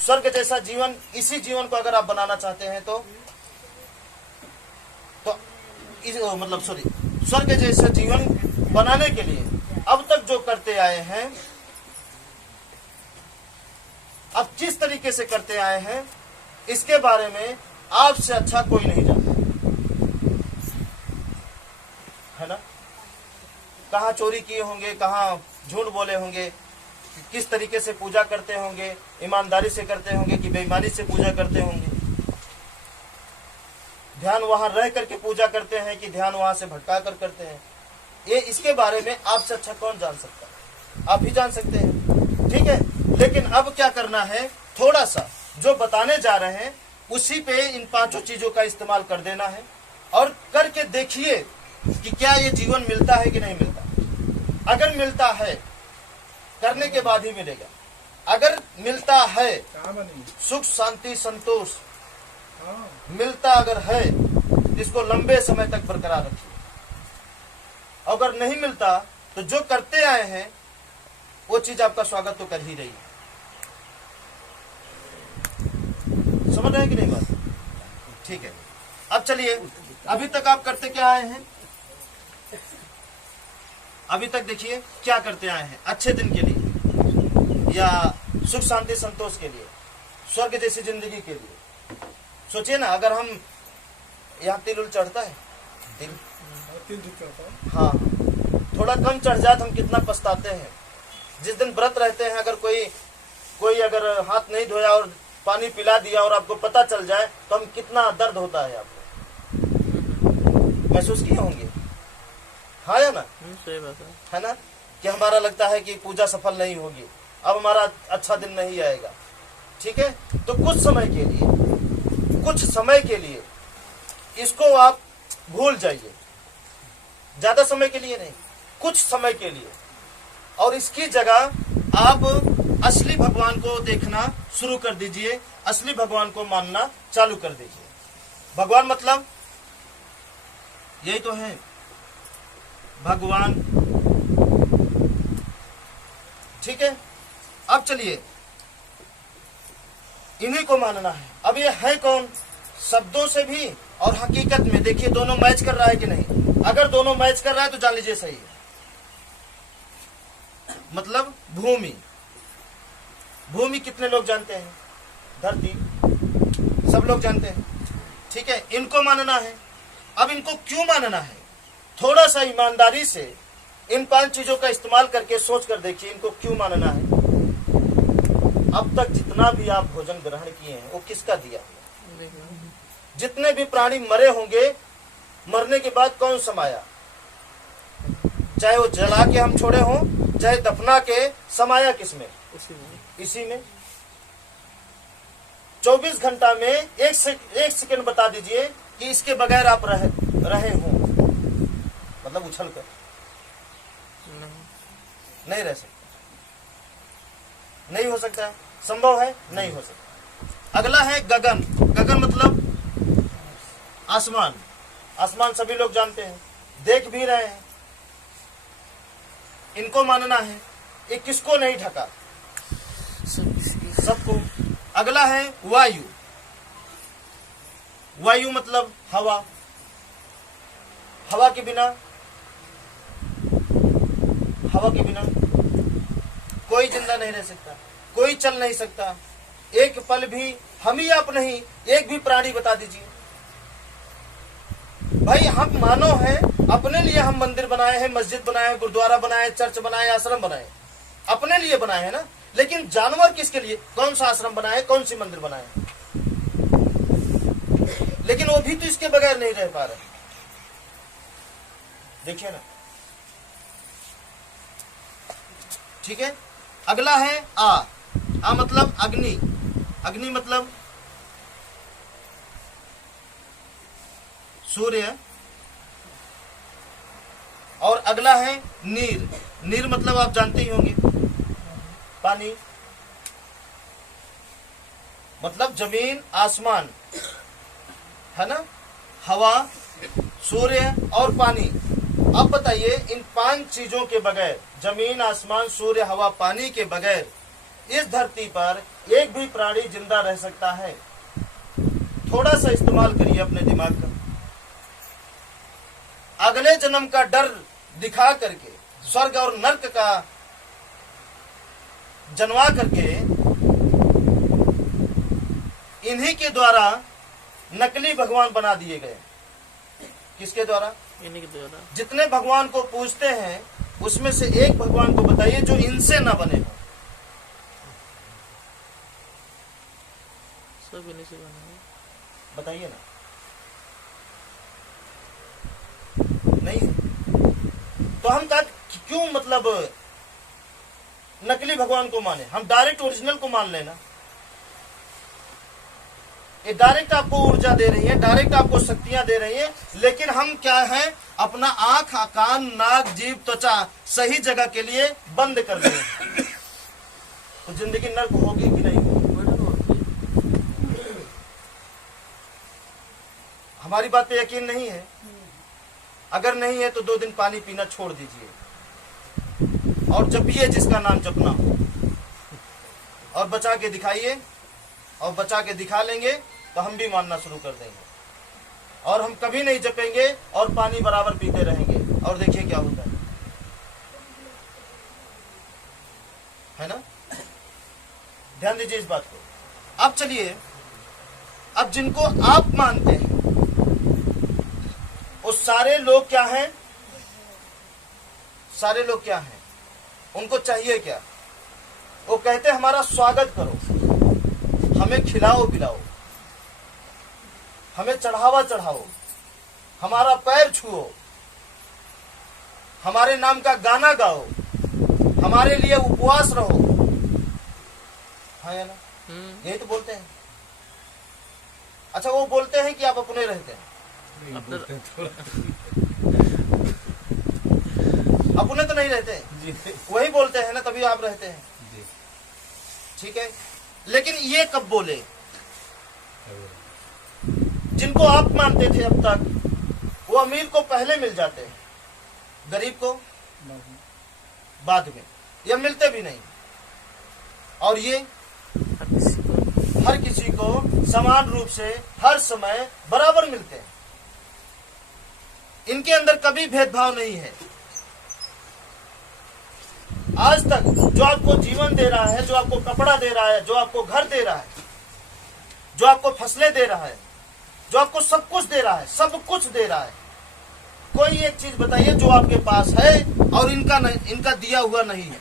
स्वर्ग जैसा जीवन, इसी जीवन को अगर आप बनाना चाहते हैं तो मतलब स्वर्ग जैसा जीवन बनाने के लिए अब तक जो करते आए हैं, अब किस तरीके से करते आए हैं, इसके बारे में आपसे अच्छा कोई नहीं जानता, है ना। कहाँ चोरी किए होंगे, कहाँ झूठ बोले होंगे, किस तरीके से पूजा करते होंगे, ईमानदारी से करते होंगे कि बेईमानी से पूजा करते होंगे, ध्यान वहां रह करके पूजा करते हैं कि ध्यान वहां से भटका कर करते हैं, ये इसके बारे में आपसे अच्छा कौन जान सकता है, आप ही जान सकते हैं, ठीक है। लेकिन अब क्या करना है, थोड़ा सा जो बताने जा रहे हैं उसी पे इन पांचों चीजों का इस्तेमाल कर देना है और करके देखिए कि क्या ये जीवन मिलता है कि नहीं मिलता। अगर मिलता है, करने के बाद ही मिलेगा, अगर मिलता है सुख शांति संतोष मिलता अगर है, इसको लंबे समय तक बरकरार रखिए। अगर नहीं मिलता तो जो करते आए हैं वो चीज आपका स्वागत तो कर ही रही है। समझ रहे हैं कि नहीं बात, ठीक है। अब चलिए, अभी तक आप करते क्या आए हैं, अभी तक देखिए क्या करते आए हैं अच्छे दिन के लिए या सुख शांति संतोष के लिए, स्वर्ग जैसी जिंदगी के लिए। सोचिए ना, अगर हम यहाँ तिल उल चढ़ता है, तिल हाँ, थोड़ा कम चढ़ जाए तो हम कितना पछताते हैं। जिस दिन व्रत रहते हैं, अगर कोई अगर हाथ नहीं धोया और पानी पिला दिया और आपको पता चल जाए तो हम कितना दर्द होता है, आपको महसूस किए होंगे, हाँ या ना, सही बात है ना, कि हमारा लगता है कि पूजा सफल नहीं होगी, अब हमारा अच्छा दिन नहीं आएगा, ठीक है। तो कुछ समय के लिए इसको आप भूल जाइए, ज्यादा समय के लिए नहीं, कुछ समय के लिए, और इसकी जगह आप असली भगवान को देखना शुरू कर दीजिए, असली भगवान को मानना चालू कर दीजिए। भगवान मतलब यही तो है, भगवान, ठीक है। अब चलिए, इन्हीं को मानना है। अब ये है कौन, शब्दों से भी और हकीकत में देखिए दोनों मैच कर रहा है कि नहीं। अगर दोनों मैच कर रहा है तो जान लीजिए सही है। मतलब भूमि कितने लोग जानते हैं, धरती सब लोग जानते हैं, ठीक है। इनको मानना है। अब इनको क्यों मानना है, थोड़ा सा ईमानदारी से इन 5 चीजों का इस्तेमाल करके सोच कर देखिए इनको क्यों मानना है। अब तक जितना भी आप भोजन ग्रहण किए हैं वो किसका दिया, जितने भी प्राणी मरे होंगे, मरने के बाद कौन समाया, चाहे वो जला के हम छोड़े हों, चाहे दफना के, समाया किसमें, इसी में। 24 घंटा में एक सेकंड बता दीजिए कि इसके बगैर आप रहे हो, मतलब उछल कर नहीं रह सकते, नहीं हो सकता है, संभव है, नहीं हो सकता। अगला है गगन। गगन मतलब आसमान। आसमान सभी लोग जानते हैं, देख भी रहे हैं, इनको मानना है। ये किसको नहीं ढका, सबको। अगला है वायु। वायु मतलब हवा। हवा के बिना कोई जिंदा नहीं रह सकता, कोई चल नहीं सकता, एक पल भी, हम ही आप नहीं, एक भी प्राणी बता दीजिए भाई। हम मानो हैं, अपने लिए हम मंदिर बनाए हैं, मस्जिद बनाए हैं, गुरुद्वारा बनाए, चर्च बनाए, आश्रम बनाए, अपने लिए बनाए हैं ना। लेकिन जानवर किसके लिए, कौन सा आश्रम बनाए, कौन सी मंदिर बनाए, लेकिन वो भी तो इसके बगैर नहीं रह पा रहे। देखिए ना, ठीक है। अगला है आ मतलब अग्नि। अग्नि मतलब सूर्य। और अगला है नीर। नीर मतलब आप जानते ही होंगे, पानी, मतलब जमीन आसमान, है ना, हवा, सूर्य और पानी। अब बताइए, इन 5 चीजों के बगैर, जमीन आसमान सूर्य हवा पानी के बगैर इस धरती पर एक भी प्राणी जिंदा रह सकता है? थोड़ा सा इस्तेमाल करिए अपने दिमाग का। अगले जन्म का डर दिखा करके, स्वर्ग और नर्क का जनवा करके, इन्हीं के द्वारा नकली भगवान बना दिए गए। किसके द्वारा? इन्हीं के द्वारा। जितने भगवान को पूजते हैं उसमें से एक भगवान को बताइए जो इनसे ना बने हो। सब इन्हीं से बने हैं। बताइए ना। नहीं, तो हम कहा क्यों मतलब नकली भगवान को माने, हम डायरेक्ट ओरिजिनल को मान लेना। ये डायरेक्ट आपको ऊर्जा दे रही है, डायरेक्ट आपको शक्तियां दे रही है, लेकिन हम क्या हैं, अपना आंख, कान, नाक, जीभ, त्वचा सही जगह के लिए बंद कर दिए। तो जिंदगी नर्क होगी कि नहीं होगी? हमारी बात पे यकीन नहीं है? अगर नहीं है तो 2 दिन पानी पीना छोड़ दीजिए और जपिए जिसका नाम जपना हो, और बचा के दिखाइए, और बचा के दिखा लेंगे तो हम भी मानना शुरू कर देंगे। और हम कभी नहीं जपेंगे और पानी बराबर पीते रहेंगे, और देखिए क्या होता है ना? ध्यान दीजिए इस बात को। अब चलिए, अब जिनको आप मानते हैं वो सारे लोग क्या हैं? सारे लोग क्या हैं? उनको चाहिए क्या? वो कहते हमारा स्वागत करो, हमें खिलाओ पिलाओ, हमें चढ़ावा चढ़ाओ, हमारा पैर छुओ, हमारे नाम का गाना गाओ, हमारे लिए उपवास रहो। हाँ या ना? यही तो बोलते हैं। अच्छा, वो बोलते हैं कि आप अपने रहते हैं? अपने तो नहीं रहते हैं, वही बोलते हैं ना, तभी आप रहते हैं। ठीक है, लेकिन ये कब बोले? जिनको आप मानते थे अब तक, वो अमीर को पहले मिल जाते हैं, गरीब को बाद में, या मिलते भी नहीं। और ये हर किसी को समान रूप से हर समय बराबर मिलते हैं। इनके अंदर कभी भेदभाव नहीं है। आज तक जो आपको जीवन दे रहा है, जो आपको कपड़ा दे रहा है, जो आपको घर दे रहा है, जो आपको फसलें दे रहा है, जो आपको सब कुछ दे रहा है, सब कुछ दे रहा है, कोई एक चीज बताइए जो आपके पास है और इनका दिया हुआ नहीं है।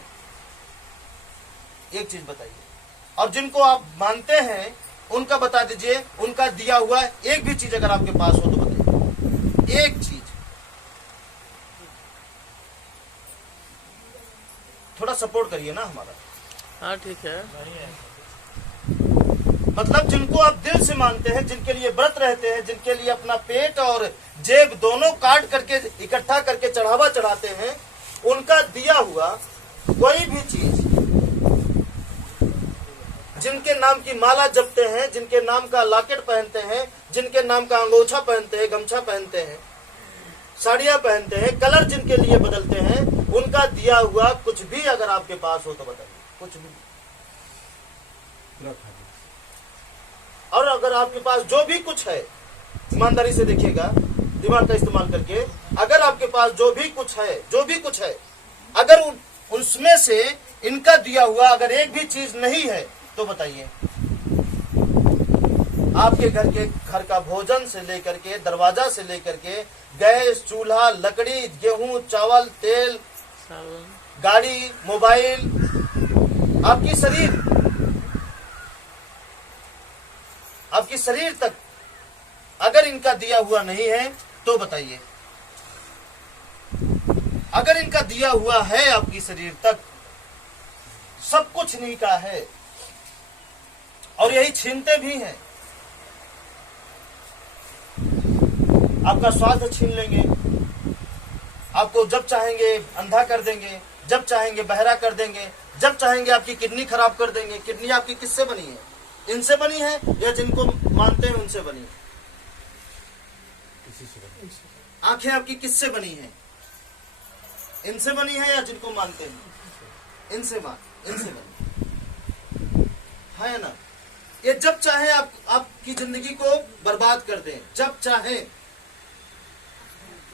एक चीज बताइए। और जिनको आप मानते हैं उनका बता दीजिए, उनका दिया हुआ एक भी चीज अगर आपके पास हो तो बताइए, एक चीज। थोड़ा सपोर्ट करिए ना हमारा। हाँ ठीक है। मतलब जिनको आप दिल से मानते हैं, जिनके लिए व्रत रहते हैं, जिनके लिए अपना पेट और जेब दोनों काट करके इकट्ठा करके चढ़ावा चढ़ाते हैं, उनका दिया हुआ कोई भी चीज, जिनके नाम की माला जपते हैं, जिनके नाम का लॉकेट पहनते हैं, जिनके नाम का अंगोछा पहनते हैं, गमछा पहनते हैं, साड़ियां पहनते हैं, कलर जिनके लिए बदलते हैं, उनका दिया हुआ कुछ भी अगर आपके पास हो तो बताइए, कुछ भी। और अगर आपके पास जो भी कुछ है, ईमानदारी से देखिएगा, दिमाग का इस्तेमाल करके, अगर आपके पास जो भी कुछ है, अगर उसमें से इनका दिया हुआ अगर एक भी चीज नहीं है तो बताइए। आपके घर का भोजन से लेकर के, दरवाजा से लेकर के, गैस, चूल्हा, लकड़ी, गेहूं, चावल, तेल, गाड़ी, मोबाइल, आपकी शरीर तक अगर इनका दिया हुआ नहीं है तो बताइए। अगर इनका दिया हुआ है आपकी शरीर तक, सब कुछ इन्हीं का है और यही छीनते भी हैं। आपका स्वास्थ्य छीन लेंगे, आपको जब चाहेंगे अंधा कर देंगे, जब चाहेंगे बहरा कर देंगे, जब चाहेंगे आपकी किडनी खराब कर देंगे। किडनी आपकी किससे बनी है? इनसे बनी है या जिनको मानते हैं उनसे बनी है? आंखें आपकी किससे बनी है? इनसे बनी है या जिनको मानते हैं? इनसे बनी है ना। ये जब चाहे आपकी जिंदगी को बर्बाद कर दें, जब चाहे,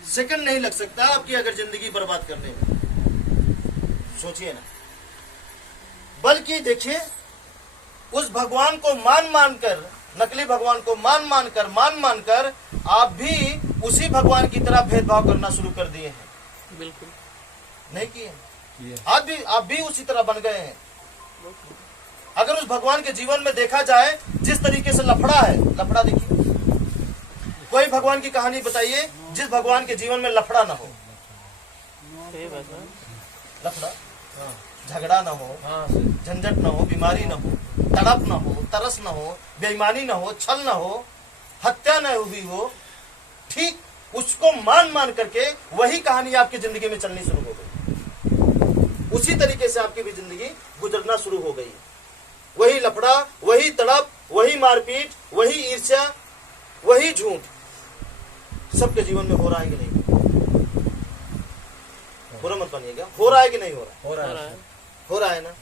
सेकंड नहीं लग सकता आपकी अगर जिंदगी बर्बाद करने में, सोचिए ना। बल्कि देखिए, उस भगवान को मान कर, नकली भगवान को मान कर आप भी उसी भगवान की तरह भेदभाव करना शुरू कर दिए हैं। बिल्कुल नहीं किए, आप भी उसी तरह बन गए हैं। अगर उस भगवान के जीवन में देखा जाए, जिस तरीके से लफड़ा है, लफड़ा देखिए, कोई भगवान की कहानी बताइए जिस भगवान के जीवन में लफड़ा ना हो। सही बात है। लफड़ा, झगड़ा ना हो, झंझट ना हो, बीमारी ना हो, तड़प ना हो, तरस ना हो, बेईमानी ना हो, छल ना हो, हत्या न हुई हो, ठीक उसको मान करके वही कहानी आपकी जिंदगी में चलनी शुरू हो गई। उसी तरीके से आपकी भी जिंदगी गुजरना शुरू हो गई। वही लफड़ा, वही तड़प, वही मारपीट, वही ईर्ष्या, वही झूठ सबके जीवन में हो रहा है कि नहीं? बुरा मत बनिएगा, हो रहा है कि नहीं हो रहा? हो रहा है ना।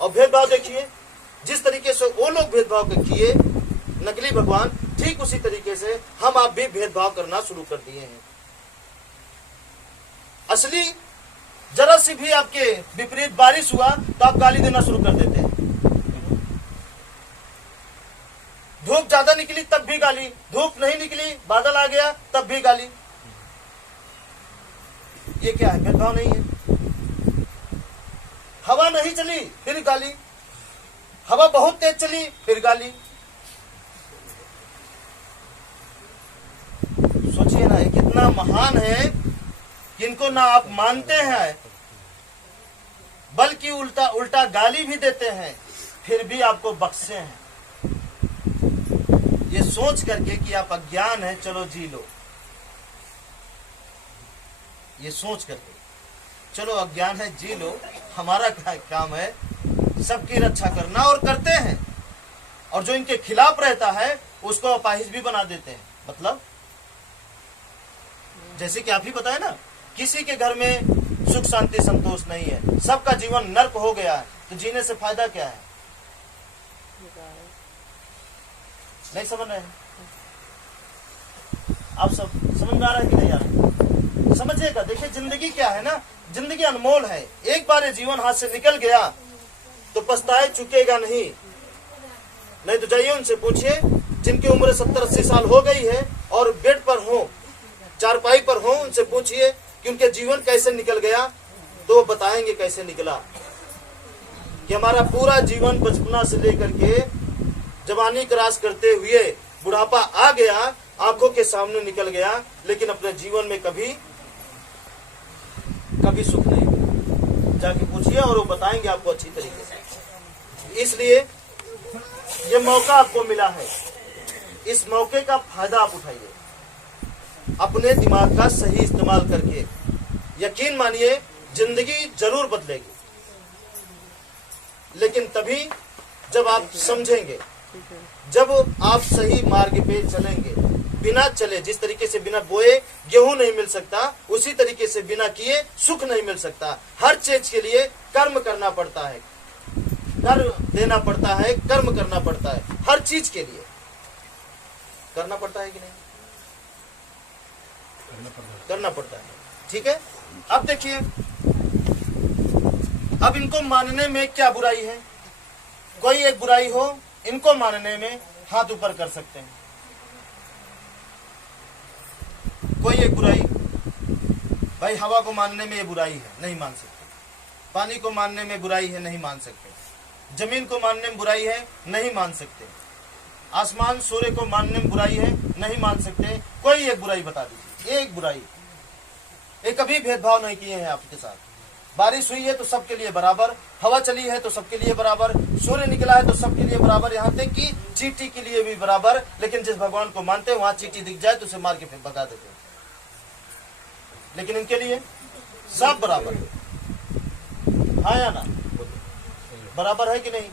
और भेदभाव देखिए, जिस तरीके से वो लोग भेदभाव किए नकली भगवान, ठीक उसी तरीके से हम आप भी भेदभाव करना शुरू कर दिए हैं। असली जरा सी भी आपके विपरीत बारिश हुआ तो आप गाली देना शुरू कर देते हैं। धूप ज्यादा निकली तब भी गाली, धूप नहीं निकली, बादल आ गया तब भी गाली। ये क्या है? भेदभाव नहीं है। हवा नहीं चली फिर गाली, हवा बहुत तेज चली फिर गाली। सोचिए ना, ये कितना महान है कि इनको ना आप मानते हैं, बल्कि उल्टा गाली भी देते हैं, फिर भी आपको बख्शे हैं। ये सोच करके कि आप अज्ञान है, चलो जी लो। ये सोच करके चलो अज्ञान है, जी लो, हमारा काम है सबकी रक्षा करना, और करते हैं। और जो इनके खिलाफ रहता है उसको अपाहिज भी बना देते हैं। मतलब जैसे कि आप ही बताए ना, किसी के घर में सुख शांति संतोष नहीं है, सबका जीवन नर्क हो गया है, तो जीने से फायदा क्या है? नहीं समझ रहे हैं आप? सब समझ में आ रहा है कि नहीं आ रहा? समझिएगा। देखिए, जिंदगी क्या है ना, जिंदगी अनमोल है। एक बार ये जीवन हाथ से निकल गया तो पछताए चुकेगा नहीं तो जाइए उनसे पूछिए जिनकी उम्र 70-80 साल हो गई है और बेड पर हो, चारपाई पर हो, उनसे पूछिए कि उनके जीवन कैसे निकल गया, तो वो बताएंगे कैसे निकला। कि हमारा पूरा जीवन बचपना से लेकर के जवानी क्रॉस करते हुए बुढ़ापा आ गया, आंखों के सामने निकल गया, लेकिन अपने जीवन में कभी सुख नहीं मिला। जाके पूछिए और वो बताएंगे आपको अच्छी तरीके से। इसलिए ये मौका आपको मिला है, इस मौके का फायदा आप उठाइए, अपने दिमाग का सही इस्तेमाल करके। यकीन मानिए, जिंदगी जरूर बदलेगी, लेकिन तभी जब आप समझेंगे, जब आप सही मार्ग पे चलेंगे। बिना चले, जिस तरीके से बिना बोए गेहूं नहीं मिल सकता, उसी तरीके से बिना किए सुख नहीं मिल सकता। हर चीज के लिए कर्म करना पड़ता है, कर देना पड़ता है, कर्म करना पड़ता है। हर चीज के लिए करना पड़ता है कि नहीं? करना पड़ता है। ठीक है। अब देखिए, अब इनको मानने में क्या बुराई है? कोई एक बुराई हो, इनको मानने में हाथ ऊपर कर सकते हैं। कोई एक बुराई, भाई हवा को मानने में ये बुराई है, नहीं मान सकते। पानी को मानने में बुराई है, नहीं मान सकते। जमीन को मानने में बुराई है, नहीं मान सकते। आसमान सूर्य को मानने में बुराई है, नहीं मान सकते। कोई एक बुराई बता दीजिए, एक बुराई। ये कभी भेदभाव नहीं किए हैं आपके साथ। बारिश हुई है तो सबके लिए बराबर, हवा चली है तो सबके लिए बराबर, सूर्य निकला है तो सबके लिए बराबर, यहाँ तक कि चींटी के लिए भी बराबर। लेकिन जिस भगवान को मानते हैं वहां चींटी दिख जाए तो उसे मार के फिर भगा देते हैं। लेकिन इनके लिए सब बराबर है। हाँ या ना? बराबर है कि नहीं?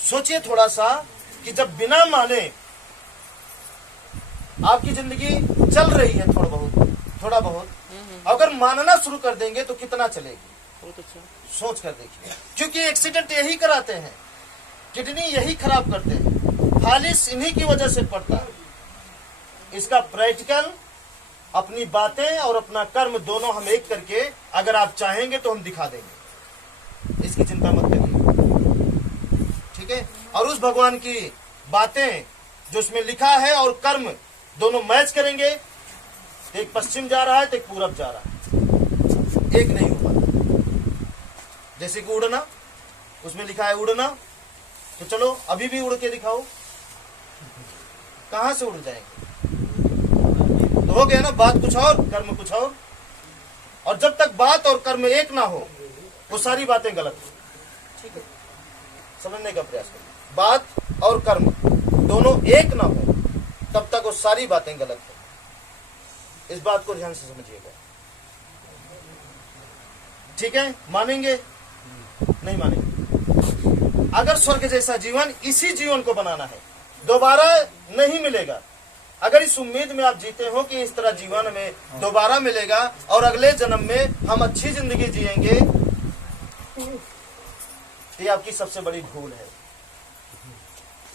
सोचिए थोड़ा सा कि जब बिना माने आपकी जिंदगी चल रही है, थोड़ा बहुत, अगर मानना शुरू कर देंगे तो कितना चलेगी? बहुत अच्छा। सोच कर देखिए, क्योंकि एक्सीडेंट यही कराते हैं, किडनी यही खराब करते हैं, फालिस इन्हीं की वजह से पड़ता है। इसका प्रैक्टिकल अपनी बातें और अपना कर्म दोनों हम एक करके अगर आप चाहेंगे तो हम दिखा देंगे, इसकी चिंता मत करिए, ठीक है। और उस भगवान की बातें जो उसमें लिखा है और कर्म दोनों मैच करेंगे, तो एक पश्चिम जा रहा है तो एक पूरब जा रहा है, एक नहीं हुआ। जैसे कि उड़ना, उसमें लिखा है उड़ना, तो चलो अभी भी उड़ के दिखाओ, कहां से उड़ जाएंगे? तो हो गया ना, बात कुछ और कर्म कुछ और जब तक बात और कर्म एक ना हो वो सारी बातें गलत है, ठीक है। समझने का प्रयास करिए, बात और कर्म दोनों एक ना हो तब तक वो सारी बातें गलत है। इस बात को ध्यान से समझिएगा, ठीक है। मानेंगे? नहीं मानेंगे। अगर स्वर्ग जैसा जीवन इसी जीवन को बनाना है, दोबारा नहीं मिलेगा। अगर इस उम्मीद में आप जीते हो कि इस तरह जीवन में दोबारा मिलेगा और अगले जन्म में हम अच्छी जिंदगी जिएंगे, तो ये आपकी सबसे बड़ी भूल है।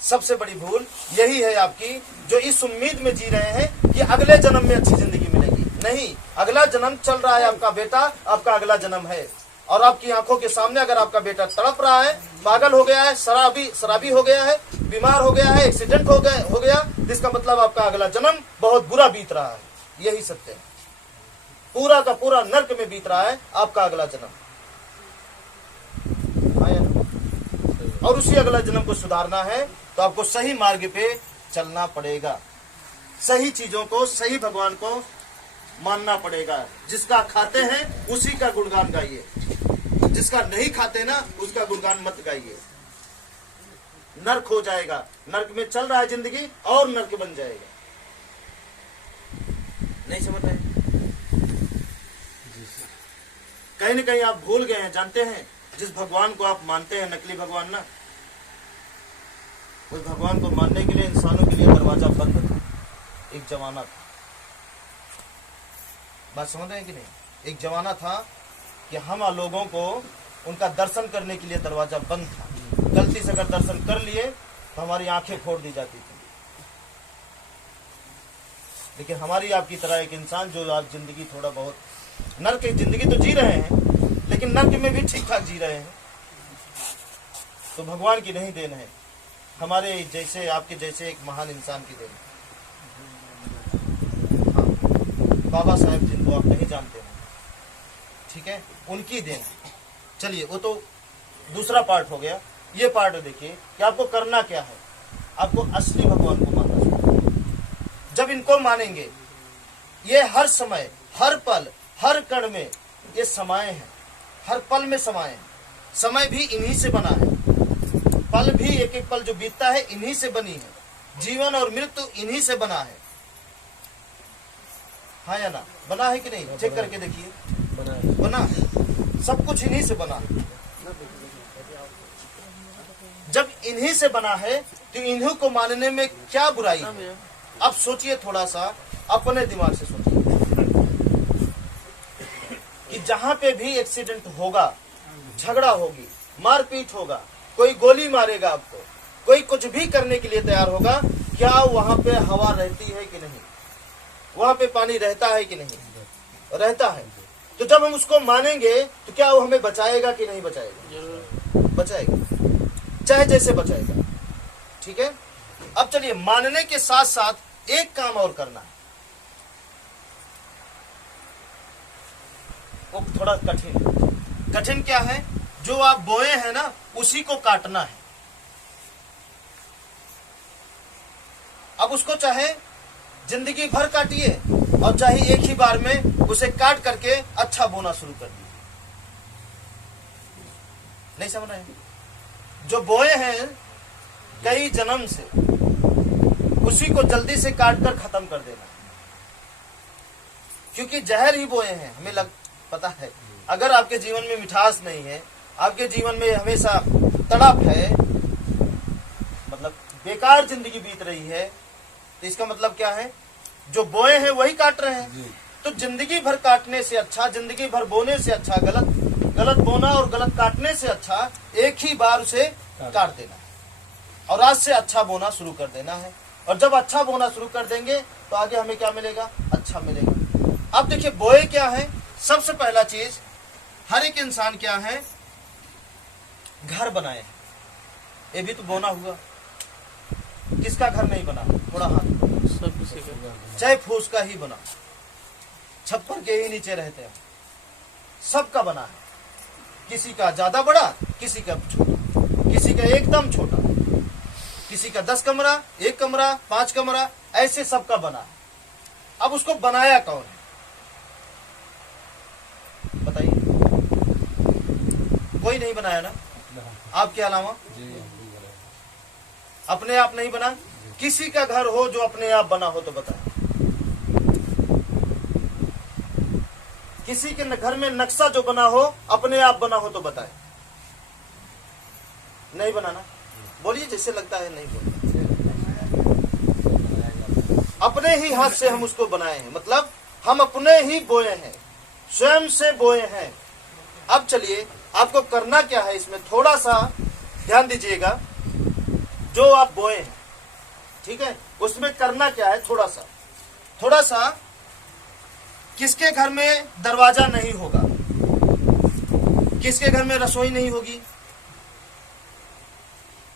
सबसे बड़ी भूल यही है आपकी, जो इस उम्मीद में जी रहे हैं कि अगले जन्म में अच्छी जिंदगी मिलेगी। नहीं, अगला जन्म चल रहा है, आपका बेटा आपका अगला जन्म है, और आपकी आंखों के सामने अगर आपका बेटा तड़प रहा है, पागल हो गया है, शराबी हो गया है, बीमार हो गया है, एक्सीडेंट हो गया, जिसका मतलब आपका अगला जन्म बहुत बुरा बीत रहा है। यही सत्य है, पूरा का पूरा नर्क में बीत रहा है आपका अगला जन्म। और उसी अगला जन्म को सुधारना है तो आपको सही मार्ग पे चलना पड़ेगा, सही चीजों को, सही भगवान को मानना पड़ेगा। जिसका खाते हैं उसी का गुणगान गाइए, जिसका नहीं खाते ना उसका गुणगान मत गाइए। नर्क हो जाएगा, नर्क में चल रहा है जिंदगी और नर्क बन जाएगा। नहीं समझ रहे? कहीं न कहीं आप भूल गए हैं, जानते हैं जिस भगवान को आप मानते हैं, नकली भगवान ना, उस भगवान को मानने के लिए इंसानों के लिए दरवाजा बंद था। एक जमाना था, बात समझ रहे हैं कि नहीं? एक जमाना था कि हम लोगों को उनका दर्शन करने के लिए दरवाजा बंद था। गलती से अगर दर्शन कर लिए तो हमारी आंखें फोड़ दी जाती थी। लेकिन हमारी आपकी तरह एक इंसान जो आज जिंदगी थोड़ा बहुत नर्क की जिंदगी तो जी रहे हैं, लेकिन नर्क में भी ठीक ठाक जी रहे हैं, तो भगवान की नहीं देन है, हमारे जैसे आपके जैसे एक महान इंसान की देन। हाँ, बाबा साहेब जिनको आप नहीं जानते हैं, ठीक है, उनकी देन। चलिए वो तो दूसरा पार्ट हो गया। ये पार्ट देखिए कि आपको करना क्या है। आपको असली भगवान को मानना चाहिए। जब इनको मानेंगे, ये हर समय, हर पल, हर कण में ये समाये हैं, हर पल में समाये हैं। समय भी इन्हीं से बना है, पल भी एक एक पल जो बीतता है इन्हीं से बनी है, जीवन और मृत्यु इन्हीं से बना है। हाँ या ना? बना है कि नहीं? चेक करके देखिए, बना है, सब कुछ इन्हीं से बना है। जब इन्हीं से बना है तो इन्हीं को मानने में क्या बुराई है? अब सोचिए, थोड़ा सा अपने दिमाग से सोचिए कि जहां पे भी एक्सीडेंट होगा, झगड़ा होगी, मारपीट होगा, कोई गोली मारेगा आपको, कोई कुछ भी करने के लिए तैयार होगा, क्या वहां पे हवा रहती है कि नहीं? वहां पे पानी रहता है कि नहीं? रहता है। तो जब हम उसको मानेंगे तो क्या वो हमें बचाएगा कि नहीं बचाएगा? बचाएगा, चाहे जैसे बचाएगा, ठीक है। अब चलिए, मानने के साथ साथ एक काम और करना है, वो थोड़ा कठिन क्या है? जो आप बोए हैं ना उसी को काटना है। अब उसको चाहे जिंदगी भर काटिए और चाहे एक ही बार में उसे काट करके अच्छा बोना शुरू कर दिए। नहीं समझ रहे? जो बोए हैं कई जन्म से, उसी को जल्दी से काट कर खत्म कर देना, क्योंकि जहर ही बोए हैं। हमें पता है, अगर आपके जीवन में मिठास नहीं है, आपके जीवन में हमेशा तड़प है, मतलब बेकार जिंदगी बीत रही है, तो इसका मतलब क्या है? जो बोए हैं वही काट रहे हैं। तो जिंदगी भर काटने से अच्छा, जिंदगी भर बोने से अच्छा गलत बोना और गलत काटने से अच्छा एक ही बार उसे काट देना है और आज से अच्छा बोना शुरू कर देना है। और जब अच्छा बोना शुरू कर देंगे तो आगे हमें क्या मिलेगा? अच्छा मिलेगा। अब देखिए बोए क्या है? सबसे पहला चीज, हर एक इंसान क्या है? घर बनाए। ये भी तो बोना हुआ। किसका घर नहीं बना? थोड़ा हाथ, सब किसी का। चाहे फूस का ही बना, छप्पर के ही नीचे रहते हैं, सबका बना है। किसी का ज्यादा बड़ा, किसी का छोटा, किसी का एकदम छोटा, किसी का 10 कमरा, 1 कमरा, 5 कमरा, ऐसे सबका बना है। अब उसको बनाया कौन है बताइए? कोई नहीं बनाया ना आपके अलावा? अपने आप नहीं बना। किसी का घर हो जो अपने आप बना हो तो बताए। किसी के घर में नक्शा जो बना हो अपने आप बना हो तो बताए। नहीं बनाना, बोलिए जैसे लगता है नहीं बोलिए। अपने ही हाथ से हम उसको बनाए हैं, मतलब हम अपने ही बोए हैं, स्वयं से बोए हैं। अब चलिए आपको करना क्या है, इसमें थोड़ा सा ध्यान दीजिएगा। जो आप बोए हैं, ठीक है, उसमें करना क्या है? थोड़ा सा किसके घर में दरवाजा नहीं होगा? किसके घर में रसोई नहीं होगी?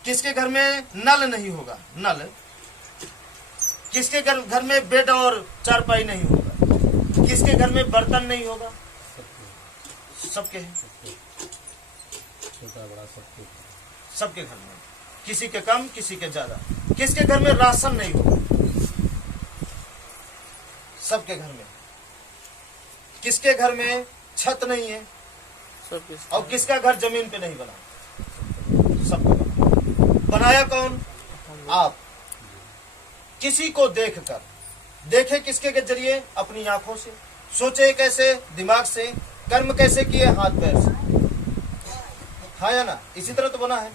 किसके घर में नल नहीं होगा? नल। किसके घर में बेड और चारपाई नहीं होगा? किसके घर में बर्तन नहीं होगा? सबके हैं, छोटा बड़ा सबके। सबके घर में, किसी के कम किसी के ज्यादा। किसके घर में राशन नहीं होगा? सबके घर में। किसके घर में छत नहीं है? सब किसी और किसका घर जमीन पे नहीं बना? सबका बना। बनाया कौन? आप। किसी को देखकर, देखे किसके के जरिए? अपनी आंखों से। सोचे कैसे? दिमाग से। कर्म कैसे किए? हाथ पैर से। हाँ या ना? इसी तरह तो बना है।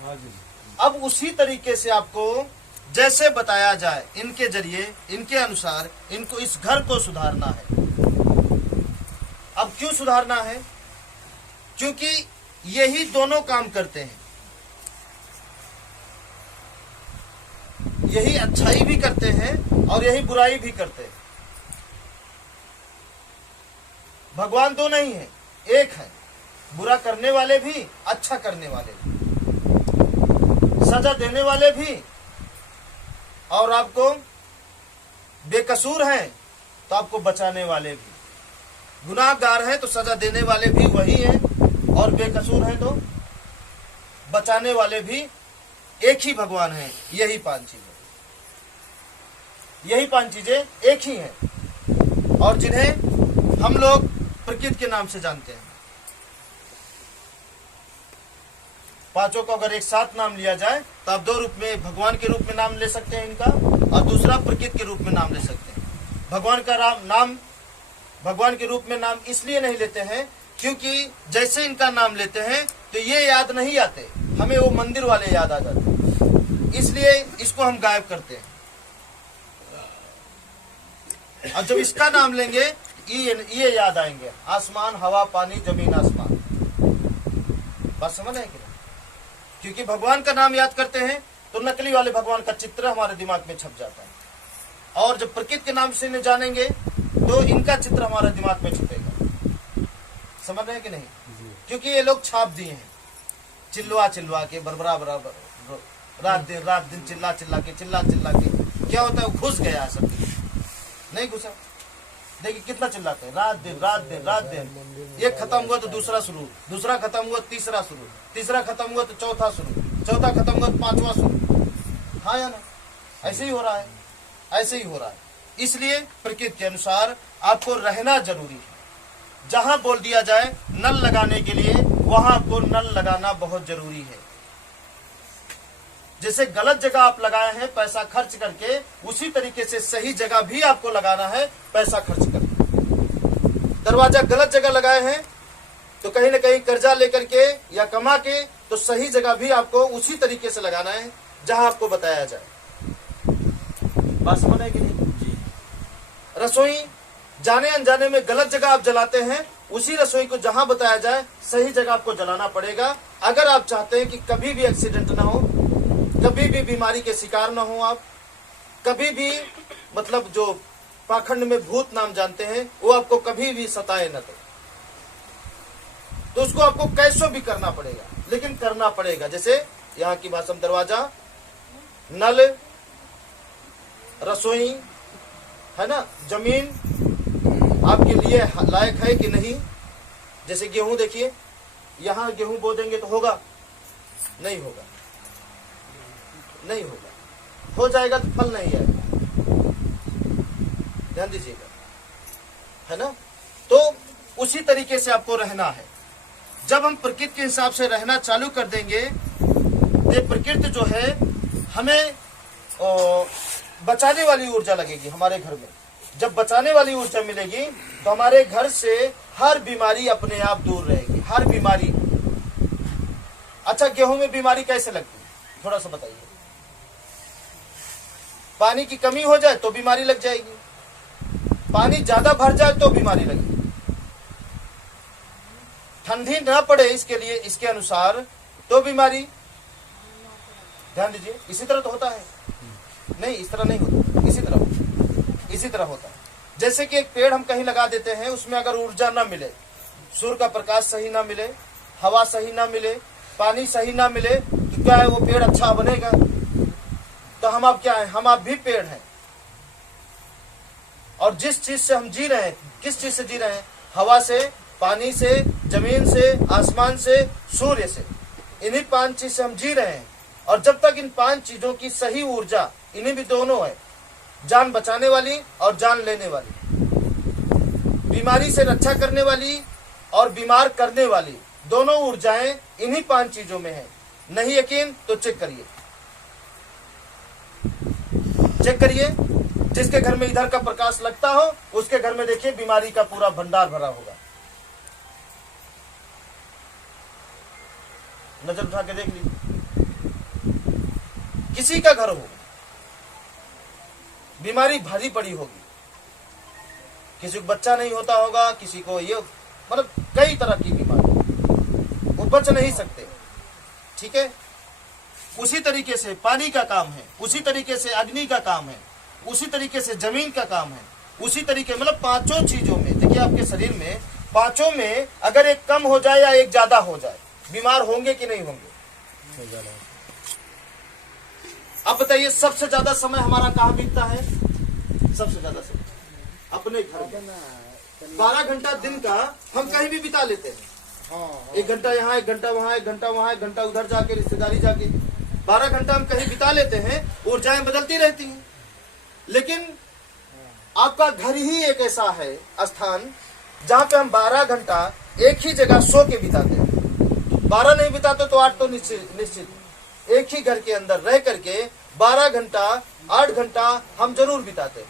अब उसी तरीके से आपको जैसे बताया जाए, इनके जरिए, इनके अनुसार इनको, इस घर को सुधारना है। अब क्यों सुधारना है? क्योंकि यही दोनों काम करते हैं। यही अच्छाई भी करते हैं और यही बुराई भी करते हैं। भगवान दो नहीं है, एक है। बुरा करने वाले भी, अच्छा करने वाले भी, सजा देने वाले भी, और आपको बेकसूर हैं तो आपको बचाने वाले भी। गुनाहगार हैं तो सजा देने वाले भी वही हैं, और बेकसूर हैं तो बचाने वाले भी एक ही भगवान हैं। यही 5 चीजें, यही 5 चीजें एक ही हैं, और जिन्हें हम लोग प्रकृति के नाम से जानते हैं। पांचों को अगर एक साथ नाम लिया जाए तो आप 2 रूप में, भगवान के रूप में नाम ले सकते हैं इनका, और दूसरा प्रकृति के रूप में नाम ले सकते हैं। भगवान का नाम भगवान के रूप में नाम इसलिए नहीं लेते हैं क्योंकि जैसे इनका नाम लेते हैं तो ये याद नहीं आते, हमें वो मंदिर वाले याद आ जाते हैं, इसलिए इसको हम गायब करते हैं। और जब इसका नाम लेंगे ये याद आएंगे, आसमान, हवा, पानी, जमीन, आसमान। बात समझ है कि नहीं? क्योंकि भगवान का नाम याद करते हैं तो नकली वाले भगवान का चित्र हमारे दिमाग में छप जाता है, और जब प्रकृति के नाम से जानेंगे तो इनका चित्र हमारे दिमाग में छपेगा। समझ रहे हैं कि नहीं? क्योंकि ये लोग छाप दिए हैं, चिल्ला के, बरबरा बराबर, रात दिन चिल्ला के क्या होता है? घुस गया है सब। नहीं घुसा? देखिए कितना चिल्लाते हैं, रात दिन। एक खत्म हुआ तो दूसरा शुरू, दूसरा खत्म हुआ तीसरा शुरू, तीसरा खत्म हुआ तो चौथा शुरू, चौथा खत्म हुआ तो 5वां शुरू। हाँ या ना? ऐसे ही हो रहा है। इसलिए प्रकृति के अनुसार आपको रहना जरूरी है। जहां बोल दिया जाए नल लगाने के लिए, वहां आपको नल लगाना बहुत जरूरी है। जैसे गलत जगह आप लगाए हैं पैसा खर्च करके, उसी तरीके से सही जगह भी आपको लगाना है पैसा खर्च करके। दरवाजा गलत जगह लगाए हैं तो कहीं ना कहीं कर्जा लेकर के या कमा के, तो सही जगह भी आपको उसी तरीके से लगाना है जहां आपको बताया जाए। बात समझ है कि नहीं? रसोई जाने अनजाने में गलत जगह आप जलाते हैं उसी रसोई को जहां बताया जाए सही जगह आपको जलाना पड़ेगा। अगर आप चाहते हैं कि कभी भी एक्सीडेंट ना हो, कभी भी बीमारी के शिकार ना हो, आप कभी भी मतलब जो पाखंड में भूत नाम जानते हैं वो आपको कभी भी सताए न तो उसको आपको कैसो भी करना पड़ेगा, लेकिन करना पड़ेगा। जैसे यहाँ की भाषा में दरवाजा, नल, रसोई है ना, जमीन आपके लिए लायक है कि नहीं। जैसे गेहूं देखिए, यहाँ गेहूं बो देंगे तो होगा? नहीं होगा, नहीं होगा। हो जाएगा तो फल नहीं आएगा, ध्यान दीजिएगा, है ना। तो उसी तरीके से आपको रहना है। जब हम प्रकृति के हिसाब से रहना चालू कर देंगे, ये प्रकृति जो है हमें बचाने वाली ऊर्जा लगेगी हमारे घर में। जब बचाने वाली ऊर्जा मिलेगी तो हमारे घर से हर बीमारी अपने आप दूर रहेगी, हर बीमारी। अच्छा, गेहूं में बीमारी कैसे लगती है, थोड़ा सा बताइए। पानी की कमी हो जाए तो बीमारी लग जाएगी, पानी ज्यादा भर जाए तो बीमारी लगेगी, ठंडी ना पड़े इसके लिए इसके अनुसार तो बीमारी। ध्यान दीजिए, इसी तरह तो होता है, नहीं इस तरह नहीं होता, इसी तरह होता है। जैसे कि एक पेड़ हम कहीं लगा देते हैं, उसमें अगर ऊर्जा ना मिले, सूर्य का प्रकाश सही ना मिले, हवा सही ना मिले, पानी सही ना मिले, तो क्या है वो पेड़ अच्छा बनेगा? तो हम आप क्या है, हम आप भी पेड़ हैं। और जिस चीज से हम जी रहे हैं, किस चीज से जी रहे हैं? हवा से, पानी से, जमीन से, आसमान से, सूर्य से, इन्हीं 5 चीज से हम जी रहे हैं। और जब तक इन 5 चीजों की सही ऊर्जा, इन्हीं भी दोनों है, जान बचाने वाली और जान लेने वाली, बीमारी से रक्षा करने वाली और बीमार करने वाली, दोनों ऊर्जाएं इन्हीं 5 चीजों में है। नहीं यकीन तो चेक करिए, चेक करिए। जिसके घर में इधर का प्रकाश लगता हो उसके घर में देखिए बीमारी का पूरा भंडार भरा होगा। नजर उठा के देख लीजिए, किसी का घर हो बीमारी भरी पड़ी होगी, किसी को बच्चा नहीं होता होगा, किसी को ये मतलब कई तरह की बीमारी, वो बच नहीं सकते। ठीक है, उसी तरीके से पानी का काम है, उसी तरीके से अग्नि का काम है, उसी तरीके से जमीन का काम है, उसी तरीके मतलब 5 चीजों में देखिए आपके शरीर में 5 में अगर एक कम हो जाए या एक ज्यादा हो जाए, बीमार होंगे कि नहीं होंगे? अब बताइए सबसे ज्यादा समय हमारा कहाँ बीतता है? सबसे ज्यादा समय अपने घर में। 12 घंटा दिन का हम कहीं भी बिता लेते हैं, 1 घंटा यहाँ, 1 घंटा वहां, 1 घंटा वहां, 1 घंटा उधर जाके रिश्तेदारी जाके, 12 घंटा हम कहीं बिता लेते हैं। ऊर्जाएं बदलती रहती हैं, लेकिन आपका घर ही एक ऐसा है स्थान जहां पे हम 12 घंटा एक ही जगह सो के बिताते हैं। 12 नहीं बिताते तो 8 तो निश्चित एक ही घर के अंदर रह करके 12 घंटा 8 घंटा हम जरूर बिताते हैं।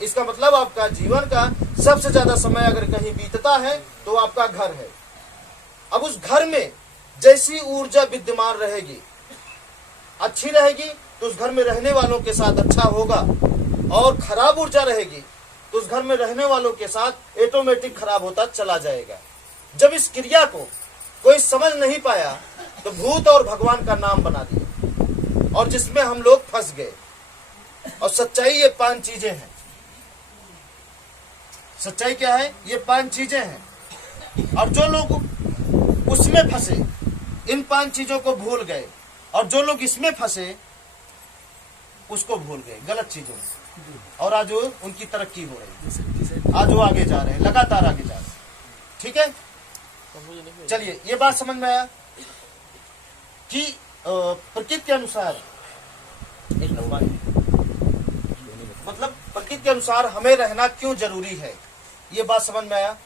इसका मतलब आपका जीवन का सबसे ज्यादा समय अगर कहीं बीतता है तो आपका घर है। अब उस घर में जैसी ऊर्जा विद्यमान रहेगी, अच्छी रहेगी तो उस घर में रहने वालों के साथ अच्छा होगा, और खराब ऊर्जा रहेगी तो उस घर में रहने वालों के साथ ऑटोमेटिक खराब होता चला जाएगा। जब इस क्रिया को कोई समझ नहीं पाया तो भूत और भगवान का नाम बना दिया, और जिसमें हम लोग फंस गए। और सच्चाई ये 5 चीजें हैं। सच्चाई क्या है? ये 5 चीजें हैं। और जो लोग उसमें फंसे, इन 5 चीजों को भूल गए, और जो लोग इसमें फंसे उसको भूल गए, गलत चीजों में, और आज वो उनकी तरक्की हो रही है, आज वो आगे जा रहे हैं, लगातार आगे जा रहे हैं। ठीक है, चलिए ये बात समझ में आया कि प्रकृति के अनुसार, एक नंबर मतलब प्रकृति के अनुसार हमें रहना क्यों जरूरी है, ये बात समझ में आया।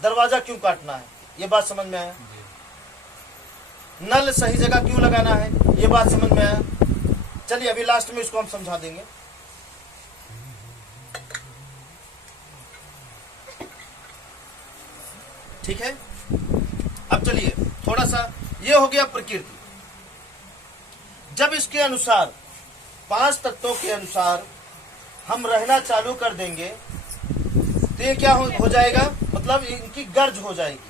दरवाजा क्यों काटना है, ये बात समझ में आया। नल सही जगह क्यों लगाना है, ये बात समझ में आया। चलिए अभी लास्ट में इसको हम समझा देंगे। ठीक है, अब चलिए थोड़ा सा, ये हो गया प्रकृति। जब इसके अनुसार 5 तत्वों के अनुसार हम रहना चालू कर देंगे तो ये क्या हो जाएगा, मतलब इनकी गर्ज हो जाएगी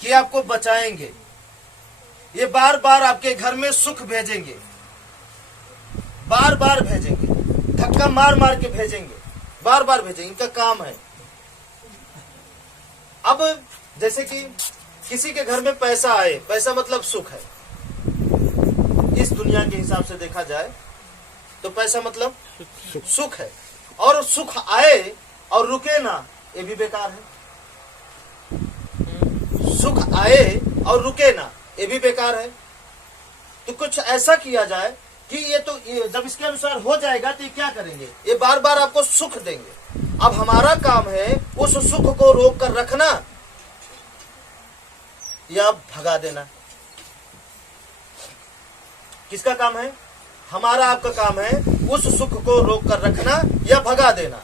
कि आपको बचाएंगे। ये बार बार आपके घर में सुख भेजेंगे, बार बार भेजेंगे, धक्का मार मार के भेजेंगे, बार बार भेजेंगे, इनका काम है। अब जैसे कि किसी के घर में पैसा आए, पैसा मतलब सुख है। इस दुनिया के हिसाब से देखा जाए तो पैसा मतलब सुख है, और सुख आए और रुके ना, ये भी बेकार है। सुख आए और रुके ना, ये भी बेकार है। तो कुछ ऐसा किया जाए कि ये जब इसके अनुसार हो जाएगा तो ये क्या करेंगे, ये बार बार आपको सुख देंगे। अब हमारा काम है उस सुख को रोक कर रखना या भगा देना। किसका काम है? हमारा, आपका काम है उस सुख को रोक कर रखना या भगा देना।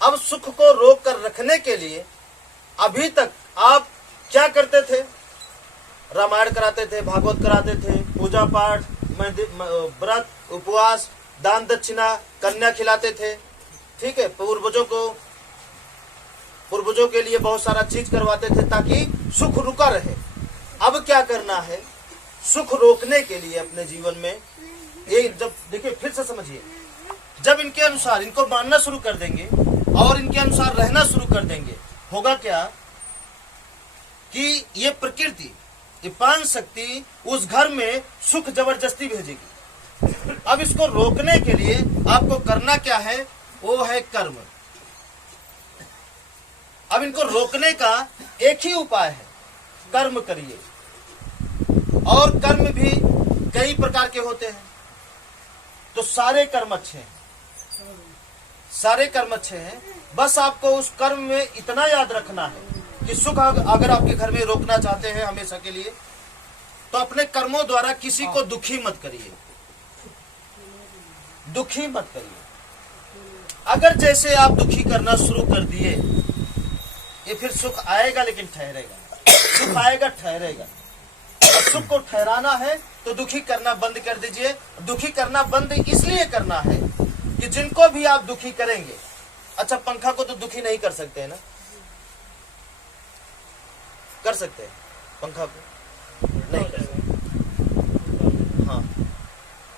अब सुख को रोक कर रखने के लिए अभी तक आप क्या करते थे? रामायण कराते थे, भागवत कराते थे, पूजा पाठ, व्रत, उपवास, दान दक्षिणा, कन्या खिलाते थे, ठीक है, पूर्वजों के लिए बहुत सारा चीज करवाते थे ताकि सुख रुका रहे। अब क्या करना है? सुख रोकने के लिए अपने जीवन में ये, जब देखिए फिर से समझिए, जब इनके अनुसार इनको मानना शुरू कर देंगे और इनके अनुसार रहना शुरू कर देंगे, होगा क्या कि ये प्रकृति, ये पांच शक्ति उस घर में सुख जबरदस्ती भेजेगी। अब इसको रोकने के लिए आपको करना क्या है? वो है कर्म। अब इनको रोकने का एक ही उपाय है, कर्म करिए। और कर्म भी कई प्रकार के होते हैं, तो सारे कर्म अच्छे हैं, सारे कर्म अच्छे हैं। बस आपको उस कर्म में इतना याद रखना है कि सुख अगर आपके घर में रोकना चाहते हैं हमेशा के लिए, तो अपने कर्मों द्वारा किसी को दुखी मत करिए, दुखी मत करिए। अगर जैसे आप दुखी करना शुरू कर दिए, ये फिर सुख आएगा लेकिन ठहरेगा, सुख आएगा ठहरेगा। सुख को ठहराना है तो दुखी करना बंद कर दीजिए। दुखी करना बंद इसलिए करना है कि जिनको भी आप दुखी करेंगे, अच्छा पंखा को तो दुखी नहीं कर सकते हैं ना? कर सकते हैं पंखा को? नहीं कर सकते। हाँ,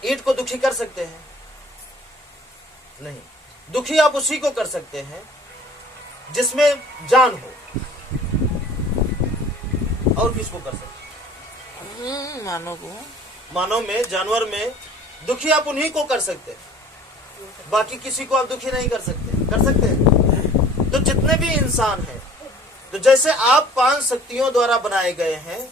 ईंट को दुखी कर सकते हैं? नहीं। दुखी आप उसी को कर सकते हैं जिसमें जान हो। और किसको कर सकते हैं? मानव को, मानव में, जानवर में दुखी आप उन्हीं को कर सकते हैं, बाकी किसी को आप दुखी नहीं कर सकते। कर सकते हैं? तो जितने भी इंसान हैं, तो जैसे आप पांच शक्तियों द्वारा बनाए गए हैं,